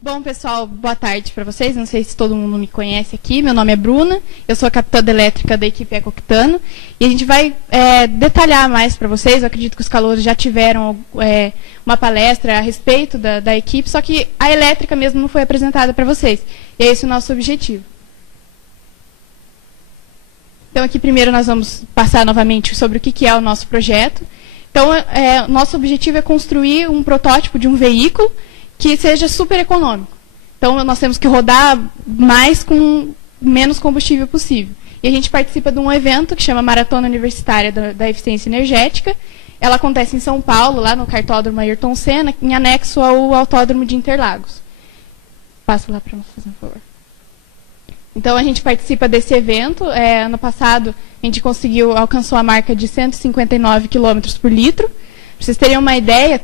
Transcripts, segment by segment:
Bom, pessoal, boa tarde para vocês. Não sei se todo mundo me conhece aqui. Meu nome é Bruna, eu sou a capitã de elétrica da equipe Ecoctano. E a gente vai detalhar mais para vocês. Eu acredito que os calouros já tiveram uma palestra a respeito da equipe, só que a elétrica mesmo não foi apresentada para vocês. E é esse o nosso objetivo. Então, aqui primeiro nós vamos passar novamente sobre o que é o nosso projeto. Então, nosso objetivo é construir um protótipo de um veículo que seja super econômico. Então, nós temos que rodar mais com menos combustível possível. E a gente participa de um evento que chama Maratona Universitária da Eficiência Energética. Ela acontece em São Paulo, lá no cartódromo Ayrton Senna, em anexo ao Autódromo de Interlagos. Passa lá para nós, por favor. Então, a gente participa desse evento. Ano passado, a gente alcançou a marca de 159 km por litro. Para vocês terem uma ideia,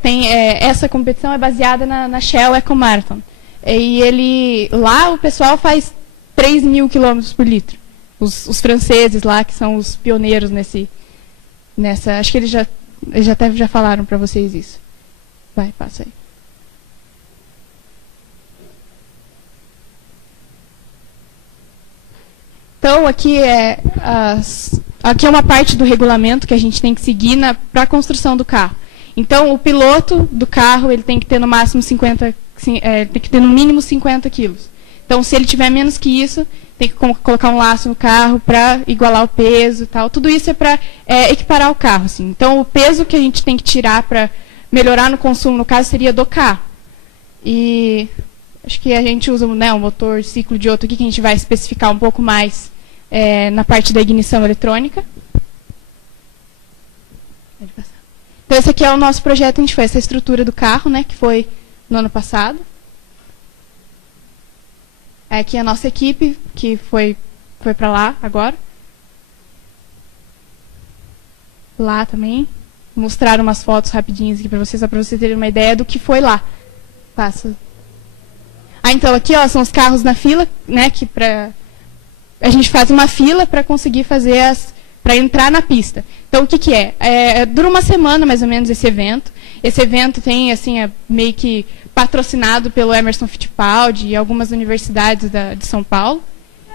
essa competição é baseada na Shell Eco Marathon. E lá o pessoal faz 3.000 km por litro. Os franceses lá, que são os pioneiros nessa... Acho que eles já falaram para vocês isso. Vai, passa aí. Então, aqui é uma parte do regulamento que a gente tem que seguir para a construção do carro. Então, o piloto do carro ele tem que ter no máximo tem que ter no mínimo 50 quilos. Então, se ele tiver menos que isso, tem que colocar um laço no carro para igualar o peso e tal. Tudo isso é para equiparar o carro. Assim. Então, o peso que a gente tem que tirar para melhorar no consumo, no caso, seria do carro. E acho que a gente usa um motor, ciclo de outro aqui, que a gente vai especificar um pouco mais na parte da ignição eletrônica. Pode passar. Então, esse aqui é o nosso projeto. A gente fez essa estrutura do carro, que foi no ano passado. Aqui é a nossa equipe, que foi para lá agora. Lá também. Vou mostrar umas fotos rapidinhas aqui para vocês, só para vocês terem uma ideia do que foi lá. Passa. Então, aqui são os carros na fila, que a gente faz uma fila para conseguir fazer para entrar na pista. Então, o que é? Dura uma semana, mais ou menos, esse evento. Esse evento tem, assim, meio que patrocinado pelo Emerson Fittipaldi e algumas universidades de São Paulo.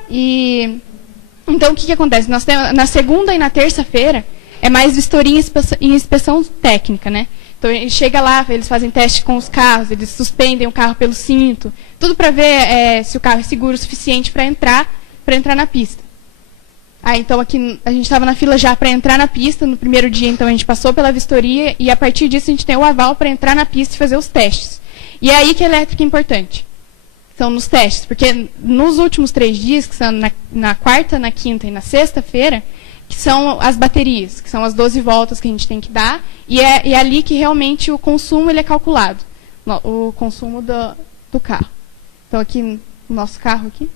Então, o que acontece? Nós temos, na segunda e na terça-feira, é mais vistoria e inspeção técnica, Então, chega lá, eles fazem teste com os carros, eles suspendem o carro pelo cinto, tudo para ver se o carro é seguro o suficiente para entrar na pista. Então, aqui a gente estava na fila já para entrar na pista. No primeiro dia, então, a gente passou pela vistoria e, a partir disso, a gente tem o aval para entrar na pista e fazer os testes. E é aí que a elétrica é importante. São nos testes, porque nos últimos 3 dias, que são na quarta, na quinta e na sexta-feira, que são as baterias, que são as 12 voltas que a gente tem que dar, e é ali que realmente o consumo ele é calculado, o consumo do carro. Então, aqui, o nosso carro aqui.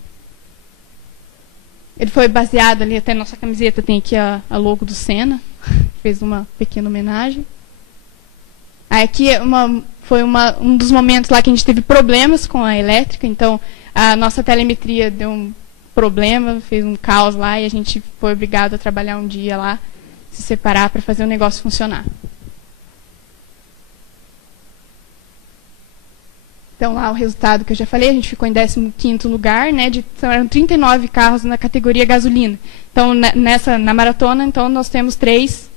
Ele foi baseado ali, até nossa camiseta tem aqui a logo do Senna, fez uma pequena homenagem. Aqui foi um dos momentos lá que a gente teve problemas com a elétrica, então a nossa telemetria deu um problema, fez um caos lá e a gente foi obrigado a trabalhar um dia lá, se separar para fazer o negócio funcionar. Então, lá o resultado que eu já falei, a gente ficou em 15º lugar, eram 39 carros na categoria gasolina. Então, na maratona, então, nós temos três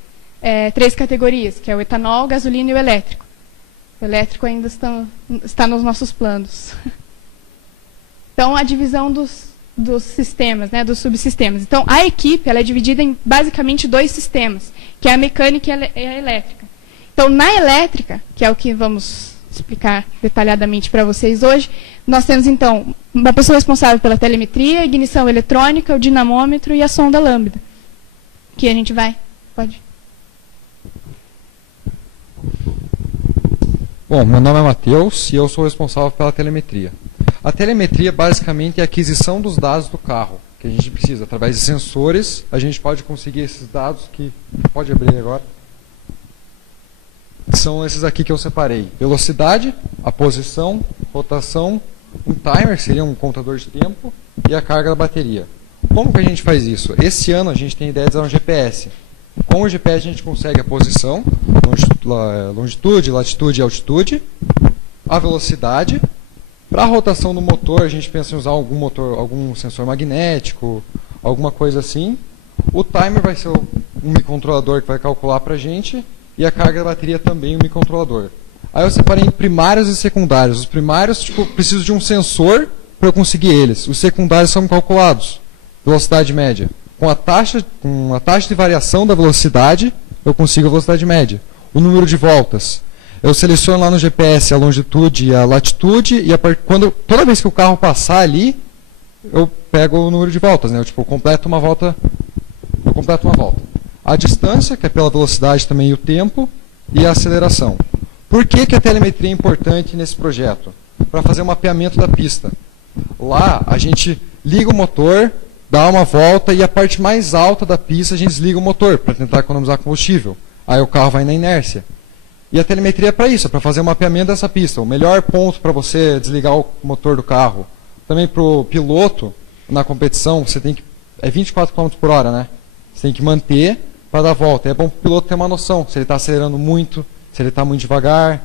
categorias, que é o etanol, gasolina e o elétrico. O elétrico ainda está nos nossos planos. Então, a divisão dos sistemas, dos subsistemas. Então, a equipe ela é dividida em, basicamente, 2 sistemas, que é a mecânica e a elétrica. Então, na elétrica, que é o que vamos explicar detalhadamente para vocês hoje, nós temos, então, uma pessoa responsável pela telemetria, a ignição eletrônica, o dinamômetro e a sonda lambda. Que a gente vai... Pode. Bom, meu nome é Matheus e eu sou responsável pela telemetria. A telemetria, basicamente, é a aquisição dos dados do carro, que a gente precisa. Através de sensores, a gente pode conseguir esses dados que... Pode abrir agora. São esses aqui que eu separei. Velocidade, a posição, rotação, um timer, seria um contador de tempo, e a carga da bateria. Como que a gente faz isso? Esse ano a gente tem ideia de usar um GPS. Com o GPS a gente consegue a posição, longitude, latitude e altitude, a velocidade, Para a rotação do motor, a gente pensa em usar algum sensor magnético, alguma coisa assim. O timer vai ser um microcontrolador que vai calcular para a gente, e a carga da bateria também um microcontrolador. Aí eu separei em primários e secundários. Os primários, preciso de um sensor para eu conseguir eles. Os secundários são calculados, velocidade média. Com a taxa de variação da velocidade, eu consigo a velocidade média. O número de voltas. Eu seleciono lá no GPS a longitude e a latitude, e toda vez que o carro passar ali, eu pego o número de voltas, né? Eu completo uma volta. A distância, que é pela velocidade também, e o tempo, e a aceleração. Por que a telemetria é importante nesse projeto? Para fazer o mapeamento da pista. Lá, a gente liga o motor, dá uma volta, e a parte mais alta da pista a gente desliga o motor, para tentar economizar combustível. Aí o carro vai na inércia. E a telemetria é para isso, para fazer o mapeamento dessa pista. O melhor ponto para você desligar o motor do carro. Também para o piloto, na competição, você tem que... É 24 km por hora, né? Você tem que manter para dar a volta. É bom para o piloto ter uma noção, se ele está acelerando muito, se ele está muito devagar.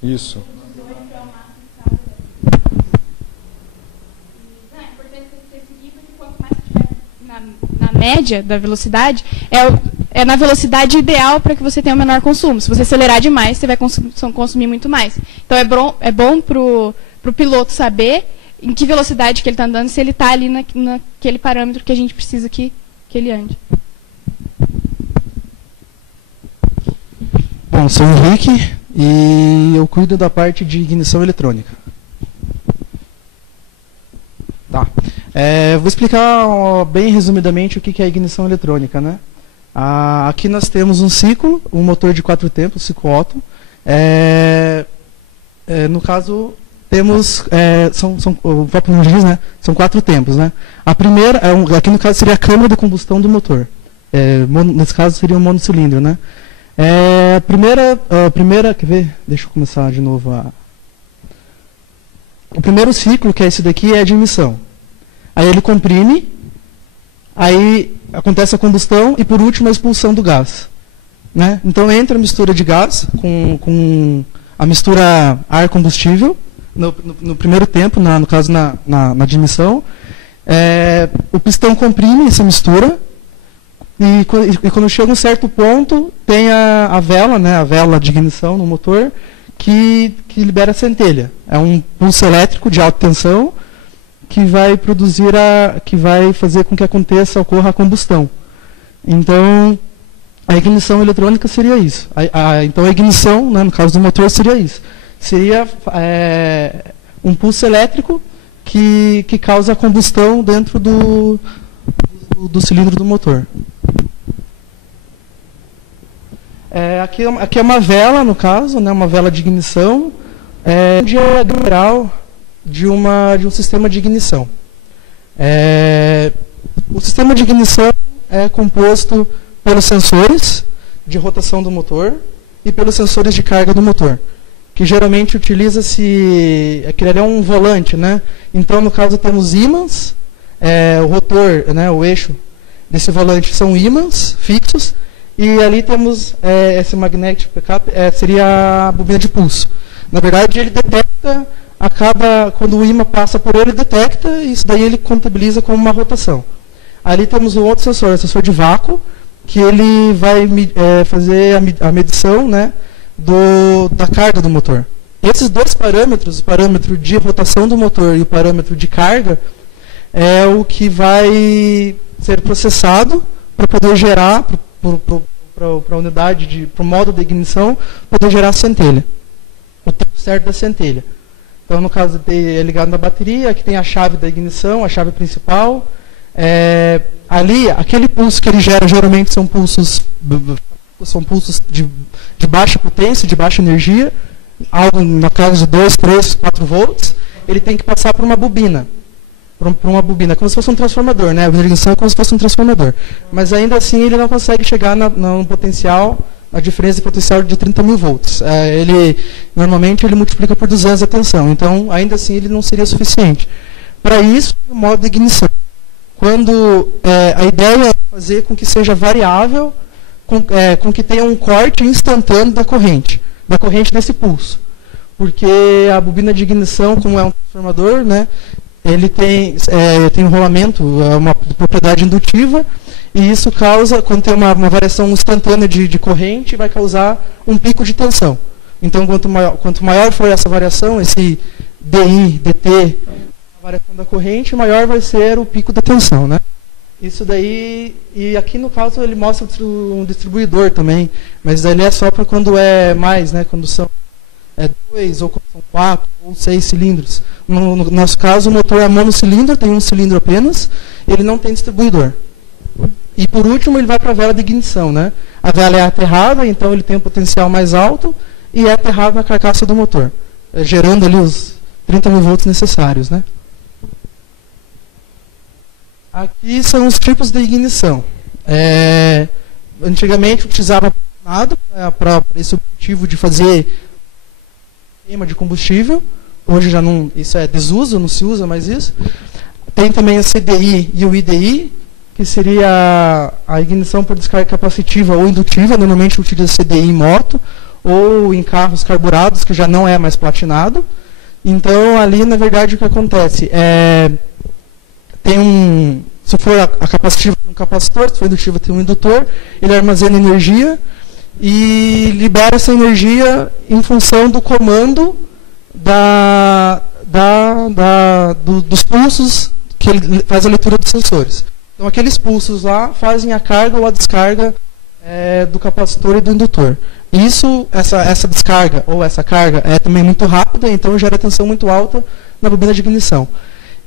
Isso. Na média da velocidade, é na velocidade ideal para que você tenha o menor consumo. Se você acelerar demais, você vai consumir muito mais. Então é bom para o piloto saber em que velocidade que ele está andando, se ele está ali naquele parâmetro que a gente precisa que ele ande. Bom, sou o Henrique e eu cuido da parte de ignição eletrônica. Tá. Vou explicar bem resumidamente o que é ignição eletrônica, né? Aqui nós temos um ciclo, um motor de 4 tempos, ciclo Otto. No caso, temos, o próprio nome diz, né? São 4 tempos, né? A primeira, aqui no caso seria a câmara de combustão do motor. Nesse caso seria um monocilindro, né? A primeira, quer ver? Deixa eu começar de novo. O primeiro ciclo, que é esse daqui, é de emissão. Aí ele comprime, aí acontece a combustão e, por último, a expulsão do gás. Né? Então, entra a mistura de gás com a mistura ar-combustível, no primeiro tempo, no caso, na de emissão. O pistão comprime essa mistura, e quando chega a um certo ponto, tem a vela, né, a vela de ignição no motor, que libera a centelha. É um pulso elétrico de alta tensão que vai que vai fazer com que ocorra a combustão. Então, a ignição eletrônica seria isso. Então, a ignição, né, no caso do motor, seria isso. Seria um pulso elétrico que causa a combustão dentro do cilindro do motor. Aqui é uma vela, no caso, né, uma vela de ignição, geral de um sistema de ignição. O sistema de ignição é composto pelos sensores de rotação do motor e pelos sensores de carga do motor, que geralmente utiliza-se... Aquele ali é um volante, né? Então, no caso, temos ímãs, o rotor, né, o eixo desse volante são ímãs fixos, e ali temos esse magnetic backup, seria a bobina de pulso. Na verdade, ele detecta, quando o ímã passa por ele, detecta, e isso daí ele contabiliza como uma rotação. Ali temos um outro sensor, o sensor de vácuo, que ele vai fazer a medição, né, da carga do motor. Esses dois parâmetros, o parâmetro de rotação do motor e o parâmetro de carga, é o que vai ser processado para poder gerar, para a unidade, para o modo de ignição, poder gerar a centelha, o tempo certo da centelha. Então, no caso, é ligado na bateria, aqui tem a chave da ignição, a chave principal. Ali, aquele pulso que ele gera, geralmente são pulsos de baixa potência, de baixa energia, algo na casa de 2, 3, 4 volts. Ele tem que passar por uma bobina. Como se fosse um transformador, né? A ignição é como se fosse um transformador. Mas ainda assim ele não consegue chegar no potencial, a diferença de potencial de 30 mil volts. Normalmente ele multiplica por 200 a tensão. Então, ainda assim, ele não seria suficiente. Para isso, o modo de ignição. Quando a ideia é fazer com que seja variável, com que tenha um corte instantâneo da corrente. da corrente desse pulso. Porque a bobina de ignição, como é um transformador, né, ele tem um rolamento, é uma propriedade indutiva, e isso causa, quando tem uma variação instantânea de corrente, vai causar um pico de tensão. Então, quanto maior for essa variação, esse DI, DT, a variação da corrente, maior vai ser o pico da tensão, né? Isso daí, e aqui no caso ele mostra um distribuidor também, mas ele é só para quando é mais, né? Quando são 2, ou quando são 4, ou 6 cilindros. No nosso caso, o motor é monocilindro, tem um cilindro apenas, ele não tem distribuidor. E por último, ele vai para a vela de ignição, né? A vela é aterrada, então ele tem um potencial mais alto, e é aterrado na carcaça do motor, gerando ali os 30 mil volts necessários, né? Aqui são os tipos de ignição. Antigamente utilizava nada para esse objetivo de fazer queima de combustível. Hoje já não, isso é desuso, não se usa mais isso. Tem também a CDI e o IDI, que seria a ignição por descarga capacitiva ou indutiva. Normalmente utiliza CDI em moto ou em carros carburados, que já não é mais platinado. Então, ali, na verdade, o que acontece? Se for a capacitiva, tem um capacitor, se for indutiva, tem um indutor, ele armazena energia e libera essa energia em função do comando dos pulsos que ele faz a leitura dos sensores. Então, aqueles pulsos lá fazem a carga ou a descarga do capacitor e do indutor. Essa descarga ou essa carga é também muito rápida, então gera tensão muito alta na bobina de ignição.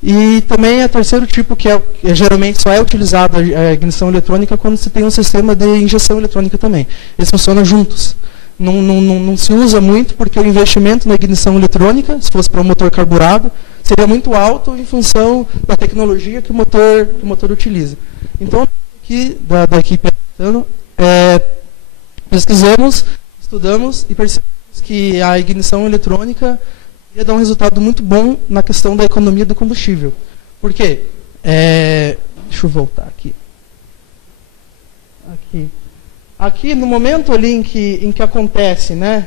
E também o terceiro tipo, que geralmente só é utilizado a ignição eletrônica quando se tem um sistema de injeção eletrônica também. Eles funcionam juntos. Não se usa muito porque o investimento na ignição eletrônica, se fosse para um motor carburado, seria muito alto em função da tecnologia que o motor utiliza. Então, aqui da equipe pesquisamos, estudamos e percebemos que a ignição eletrônica ia dar um resultado muito bom na questão da economia do combustível. Por quê? Deixa eu voltar aqui. Aqui, no momento ali em que acontece, né?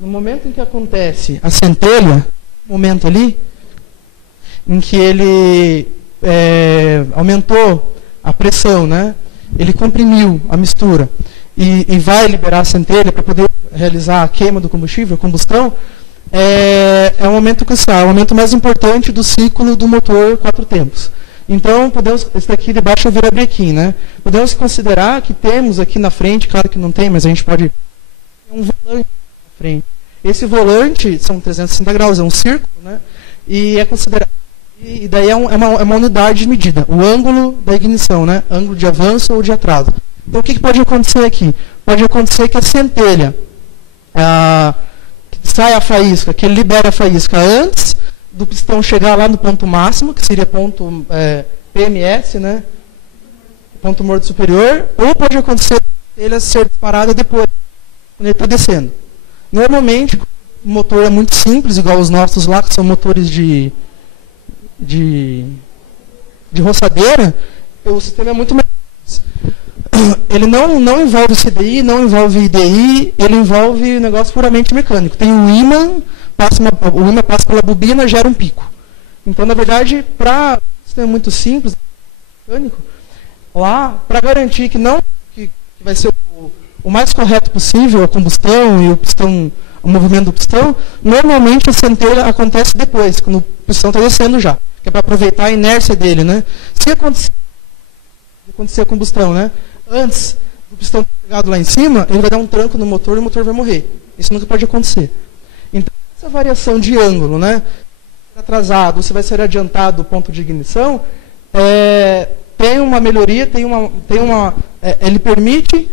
No momento em que acontece a centelha, no momento ali, em que ele aumentou a pressão, né? Ele comprimiu a mistura e vai liberar a centelha para poder realizar a queima do combustível, a combustão, é um momento crucial, é o momento mais importante do ciclo do motor 4 tempos. Então, esse daqui de baixo é o virabrequim, né? Podemos considerar que temos aqui na frente, claro que não tem, mas a gente pode ter um volante na frente. Esse volante são 360 graus, é um círculo, né? E é considerado. E daí é uma unidade de medida, o ângulo da ignição, né? Ângulo de avanço ou de atraso. Então, o que pode acontecer aqui? Pode acontecer que a centelha sai a faísca, que ele libera a faísca antes do pistão chegar lá no ponto máximo, que seria ponto PMS, né? Ponto morto superior, ou pode acontecer ele ser disparada depois, quando ele está descendo. Normalmente, o motor é muito simples, igual os nossos lá, que são motores de roçadeira, o sistema é muito mais simples. Ele não envolve CDI, não envolve IDI, ele envolve um negócio puramente mecânico. Tem um ímã, o ímã passa pela bobina, gera um pico. Então, na verdade, para um sistema muito simples, mecânico, lá, para garantir que vai ser o mais correto possível, a combustão e o movimento do pistão, normalmente a centelha acontece depois, quando o pistão está descendo já, que é para aproveitar a inércia dele, né? Se acontecer a combustão, né? Antes do pistão ter chegado lá em cima, ele vai dar um tranco no motor e o motor vai morrer. Isso nunca pode acontecer. Então, essa variação de ângulo, né? Atrasado, você vai ser adiantado do ponto de ignição, tem uma melhoria, ele permite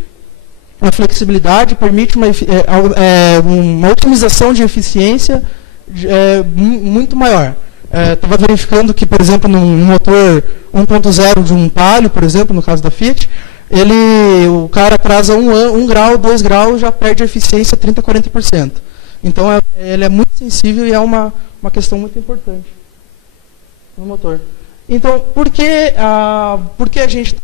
uma flexibilidade, permite uma otimização de eficiência muito maior. Estava verificando que, por exemplo, num motor 1.0 de um Palio, por exemplo, no caso da Fiat, o cara atrasa 1 grau, 2 graus, já perde a eficiência 30%, 40%. Então, ele é muito sensível e é uma uma questão muito importante no motor. Então, por que a gente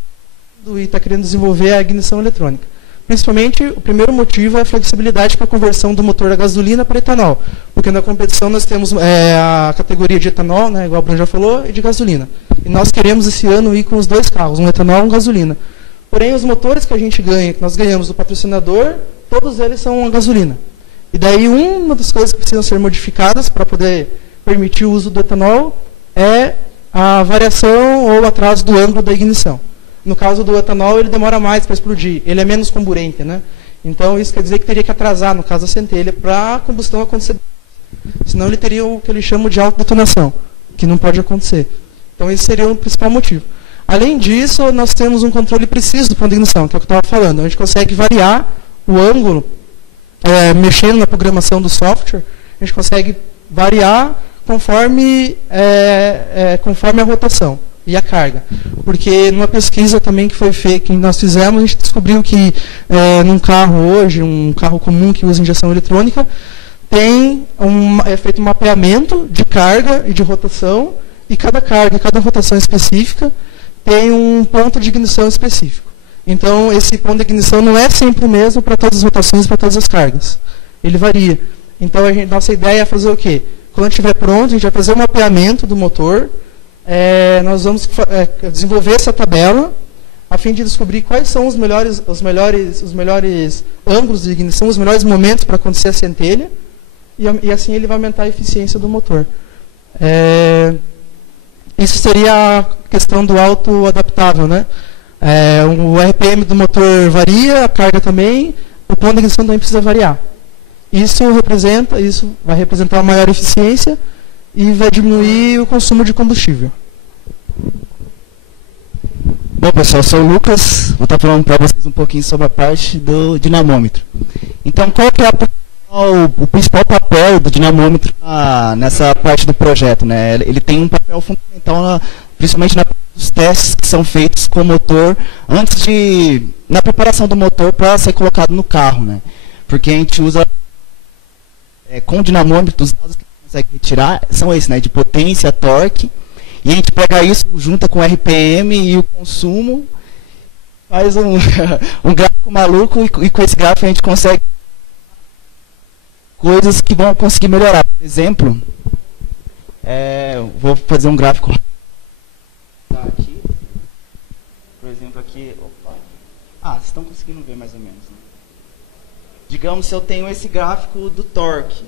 está querendo desenvolver a ignição eletrônica? Principalmente, o primeiro motivo é a flexibilidade para a conversão do motor a gasolina para etanol. Porque na competição nós temos a categoria de etanol, né, igual o Bruno já falou, e de gasolina. E nós queremos esse ano ir com os dois carros, um etanol e um gasolina. Porém, os motores que a gente ganha, que nós ganhamos do patrocinador, todos eles são a gasolina. E daí, uma das coisas que precisam ser modificadas para poder permitir o uso do etanol é a variação ou atraso do ângulo da ignição. No caso do etanol, ele demora mais para explodir, ele é menos comburente, né? Então, isso quer dizer que teria que atrasar, no caso da centelha, para a combustão acontecer. Senão, ele teria o que eles chamam de autodetonação, que não pode acontecer. Então, esse seria o principal motivo. Além disso, nós temos um controle preciso do ponto de ignição, que é o que eu estava falando. A gente consegue variar o ângulo, mexendo na programação do software, a gente consegue variar conforme a rotação e a carga. Porque numa pesquisa também que foi feita, que nós fizemos, a gente descobriu que num carro hoje, um carro comum que usa injeção eletrônica, é feito um mapeamento de carga e de rotação, e cada carga, cada rotação específica tem um ponto de ignição específico. Então, esse ponto de ignição não é sempre o mesmo para todas as rotações e para todas as cargas. Ele varia. Então, nossa ideia é fazer o quê? Quando estiver pronto, a gente vai fazer o mapeamento do motor, nós vamos desenvolver essa tabela a fim de descobrir quais são os melhores ângulos de ignição, os melhores momentos para acontecer a centelha, e assim ele vai aumentar a eficiência do motor. Isso seria a questão do auto-adaptável, né? O RPM do motor varia, a carga também, o ponto de ignição também precisa variar. Isso vai representar uma maior eficiência e vai diminuir o consumo de combustível. Bom, pessoal, eu sou o Lucas, vou estar falando para vocês um pouquinho sobre a parte do dinamômetro. Então, qual que é o principal papel do dinamômetro nessa parte do projeto, né? Ele tem um papel fundamental, principalmente nos testes que são feitos com o motor, na preparação do motor para ser colocado no carro, né? Porque a gente usa, com o dinamômetro, os dados que a gente consegue retirar são esses, né? De potência, torque, e a gente pega isso, junta com o RPM e o consumo, faz um gráfico maluco, e com esse gráfico a gente consegue coisas que vão conseguir melhorar. Por exemplo, vou fazer um gráfico aqui. Por exemplo, aqui. Opa. Vocês estão conseguindo ver mais ou menos, né? Digamos, se eu tenho esse gráfico do torque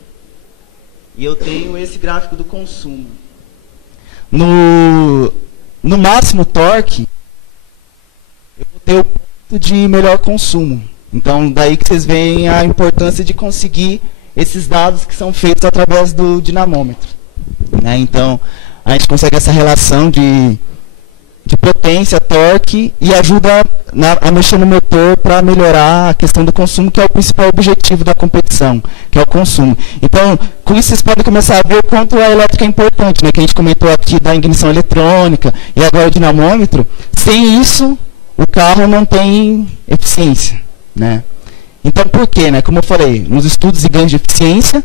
e eu tenho esse gráfico do consumo. No máximo torque, eu vou ter o ponto de melhor consumo. Então, daí que vocês veem a importância de conseguir esses dados que são feitos através do dinamômetro, né? Então, a gente consegue essa relação de potência, torque, e ajuda a mexer no motor para melhorar a questão do consumo, que é o principal objetivo da competição, que é o consumo. Então, com isso vocês podem começar a ver o quanto a elétrica é importante, né? Que a gente comentou aqui da ignição eletrônica e agora o dinamômetro. Sem isso, o carro não tem eficiência, né? Então, por quê, né? Como eu falei, nos estudos de ganhos de eficiência,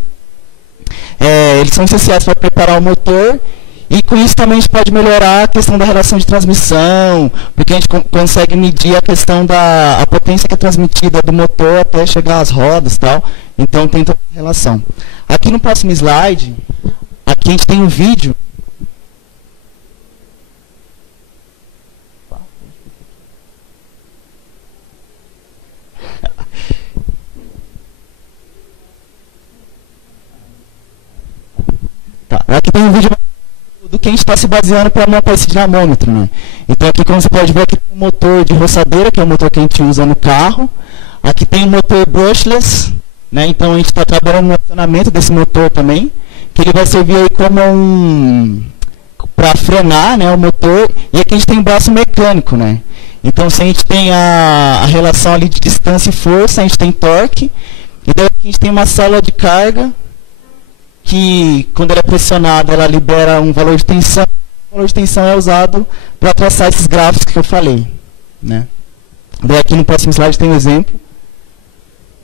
eles são essenciais para preparar o motor, e com isso também a gente pode melhorar a questão da relação de transmissão, porque a gente consegue medir a questão da potência que é transmitida do motor até chegar às rodas e tal. Então, tem toda a relação. Aqui no próximo slide, aqui a gente tem um vídeo. Aqui tem um vídeo do que a gente está se baseando para montar esse dinamômetro, né? Então aqui, como você pode ver, aqui tem um motor de roçadeira, que é o motor que a gente usa no carro. Aqui tem um motor brushless, né? Então a gente está trabalhando no acionamento desse motor também, que ele vai servir aí como para frenar, né, o motor. E aqui a gente tem um braço mecânico, né? Então, se a gente tem a relação ali de distância e força, a gente tem torque. E daí aqui a gente tem uma célula de carga, que quando ela é pressionada, ela libera um valor de tensão. O valor de tensão é usado para traçar esses gráficos que eu falei, né? Daí aqui no próximo slide tem um exemplo.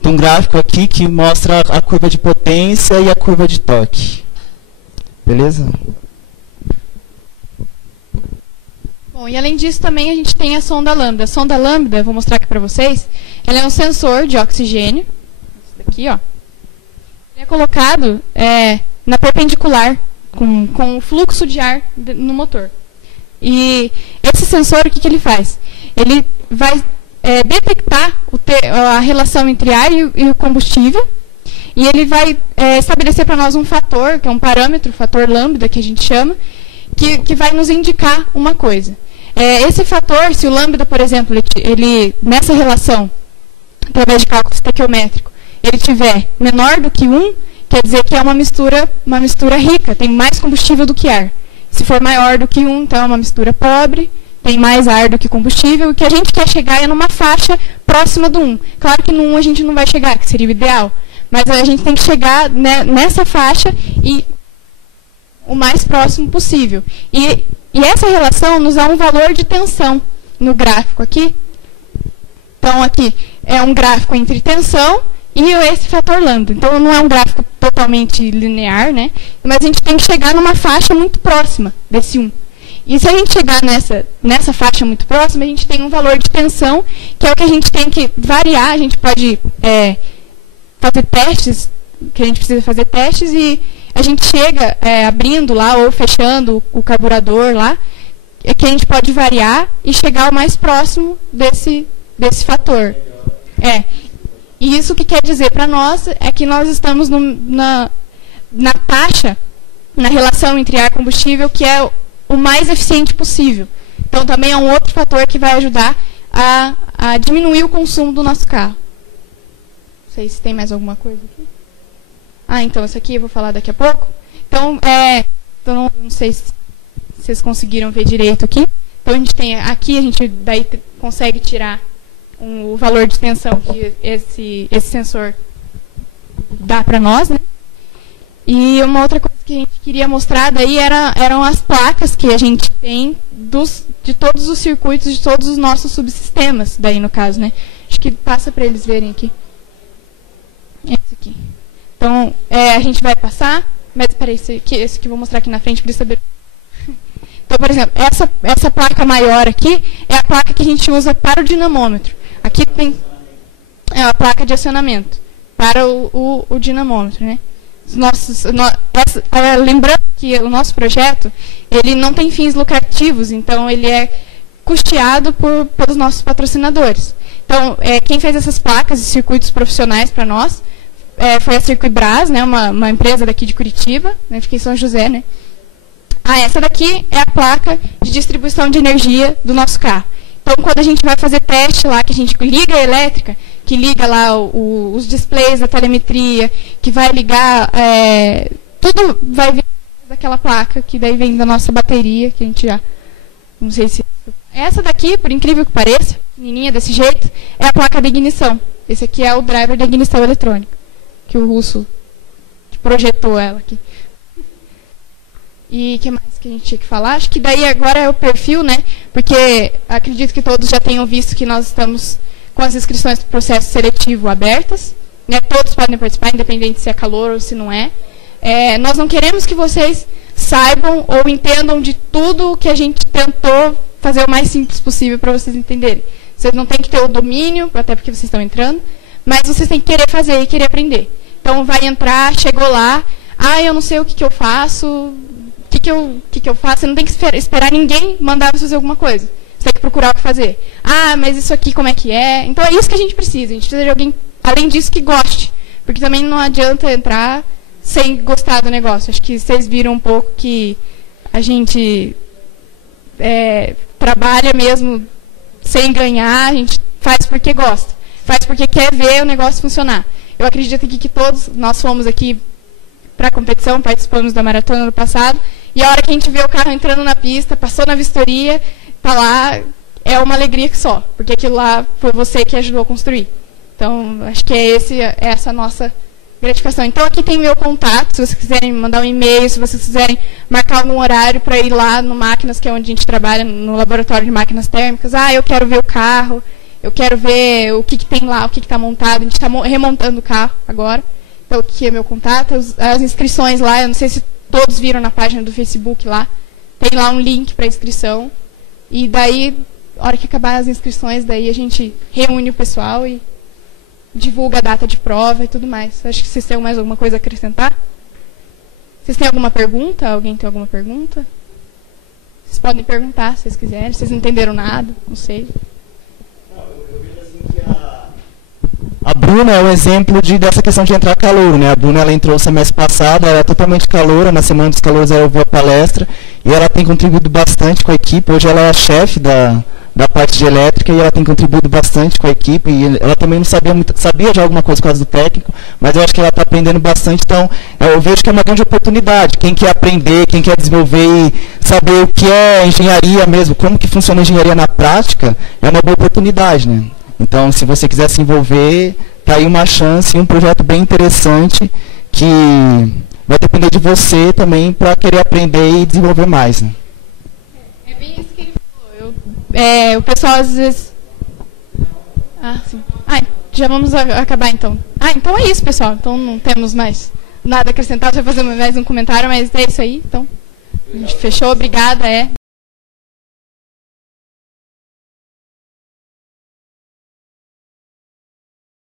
Tem um gráfico aqui que mostra a curva de potência e a curva de torque. Beleza? Bom, e além disso também a gente tem a sonda lambda. A sonda lambda, vou mostrar aqui para vocês, ela é um sensor de oxigênio. Esse daqui, ó. Ele é colocado na perpendicular, com o fluxo de ar no motor. E esse sensor, o que ele faz? Ele vai detectar a relação entre ar e o combustível, e ele vai estabelecer para nós um fator, que é um parâmetro, o fator lambda, que a gente chama, que vai nos indicar uma coisa. Esse fator, se o lambda, por exemplo, ele nessa relação, através de cálculo estequiométrico, ele tiver menor do que 1, quer dizer que é uma mistura rica, tem mais combustível do que ar. Se for maior do que 1, então é uma mistura pobre, tem mais ar do que combustível. O que a gente quer chegar é numa faixa próxima do 1. Claro que no 1 a gente não vai chegar, que seria o ideal, mas a gente tem que chegar nessa faixa e o mais próximo possível. E essa relação nos dá um valor de tensão no gráfico aqui. Então, aqui é um gráfico entre tensão e esse fator lambda. Então, não é um gráfico totalmente linear, né? Mas a gente tem que chegar numa faixa muito próxima desse 1. E se a gente chegar nessa faixa muito próxima, a gente tem um valor de tensão, que é o que a gente tem que variar. A gente pode fazer testes, que a gente precisa fazer testes, e a gente chega abrindo lá ou fechando o carburador lá, que a gente pode variar e chegar ao mais próximo desse fator. E isso que quer dizer para nós é que nós estamos na taxa, na relação entre ar e combustível, que é o mais eficiente possível. Então, também é um outro fator que vai ajudar a diminuir o consumo do nosso carro. Não sei se tem mais alguma coisa aqui. Então, isso aqui eu vou falar daqui a pouco. Então, não sei se vocês conseguiram ver direito aqui. Então, a gente tem aqui, a gente daí consegue tirar o valor de tensão que esse sensor dá para nós, né? E uma outra coisa que a gente queria mostrar daí eram as placas que a gente tem de todos os circuitos, de todos os nossos subsistemas, daí no caso, né? Acho que passa para eles verem aqui. Esse aqui. Então, a gente vai passar, mas peraí, esse que eu vou mostrar aqui na frente para saber. Então, por exemplo, essa placa maior aqui é a placa que a gente usa para o dinamômetro. Aqui tem a placa de acionamento para o dinamômetro, né? Lembrando que o nosso projeto ele não tem fins lucrativos, então ele é custeado pelos nossos patrocinadores. Então, quem fez essas placas e circuitos profissionais para nós foi a Circuibras, né, uma empresa daqui de Curitiba, né, fica em São José, né? Essa daqui é a placa de distribuição de energia do nosso carro. Então, quando a gente vai fazer teste lá, que a gente liga a elétrica, que liga lá os displays da telemetria, que vai ligar, tudo vai vir daquela placa, que daí vem da nossa bateria, que a gente já, não sei se... Essa daqui, por incrível que pareça, pequenininha desse jeito, é a placa de ignição. Esse aqui é o driver de ignição eletrônica, que o russo projetou ela aqui. E o que mais que a gente tinha que falar? Acho que daí agora é o perfil, né? Porque acredito que todos já tenham visto que nós estamos com as inscrições para o processo seletivo abertas, né? Todos podem participar, independente se é calor ou se não é. Nós não queremos que vocês saibam ou entendam de tudo que a gente tentou fazer o mais simples possível para vocês entenderem. Vocês não têm que ter o domínio, até porque vocês estão entrando, mas vocês têm que querer fazer e querer aprender. Então, vai entrar, chegou lá, eu não sei o que eu faço, o que eu faço? Você não tem que esperar ninguém mandar você fazer alguma coisa. Você tem que procurar o que fazer. Mas isso aqui como é que é? Então, é isso que a gente precisa. A gente precisa de alguém, além disso, que goste. Porque também não adianta entrar sem gostar do negócio. Acho que vocês viram um pouco que a gente trabalha mesmo sem ganhar, a gente faz porque gosta. Faz porque quer ver o negócio funcionar. Eu acredito que todos nós fomos aqui para a competição, participamos da maratona no passado, e a hora que a gente vê o carro entrando na pista, passou na vistoria, está lá, é uma alegria que só, porque aquilo lá foi você que ajudou a construir. Então, acho que essa a nossa gratificação. Então, aqui tem meu contato, se vocês quiserem mandar um e-mail, se vocês quiserem marcar algum horário para ir lá no Máquinas, que é onde a gente trabalha, no laboratório de máquinas térmicas. Eu quero ver o carro, eu quero ver o que tem lá, o que está montado. A gente está remontando o carro agora. Então, aqui é meu contato. As inscrições lá, eu não sei se todos viram na página do Facebook lá. Tem lá um link para inscrição. E daí, na hora que acabar as inscrições, daí a gente reúne o pessoal e divulga a data de prova e tudo mais. Acho que vocês têm mais alguma coisa a acrescentar? Vocês têm alguma pergunta? Alguém tem alguma pergunta? Vocês podem perguntar se vocês quiserem. Vocês não entenderam nada? Não sei. Eu vejo assim que a Bruna é um exemplo dessa questão de entrar calouro, né? A Bruna, ela entrou semestre passado, ela é totalmente caloura, na Semana dos Calouros ela ouviu a palestra e ela tem contribuído bastante com a equipe. Hoje ela é a chefe da parte de elétrica e ela tem contribuído bastante com a equipe e ela também não sabia muito, sabia já alguma coisa por causa do técnico, mas eu acho que ela está aprendendo bastante, então eu vejo que é uma grande oportunidade. Quem quer aprender, quem quer desenvolver e saber o que é engenharia mesmo, como que funciona a engenharia na prática, é uma boa oportunidade, né? Então, se você quiser se envolver, está aí uma chance, um projeto bem interessante que vai depender de você também para querer aprender e desenvolver mais, né? É bem isso que ele falou. O pessoal às vezes... sim. Já vamos acabar então. Então é isso, pessoal. Então não temos mais nada a acrescentar. Só fazer mais um comentário, mas é isso aí. Então, a gente fechou. Obrigada.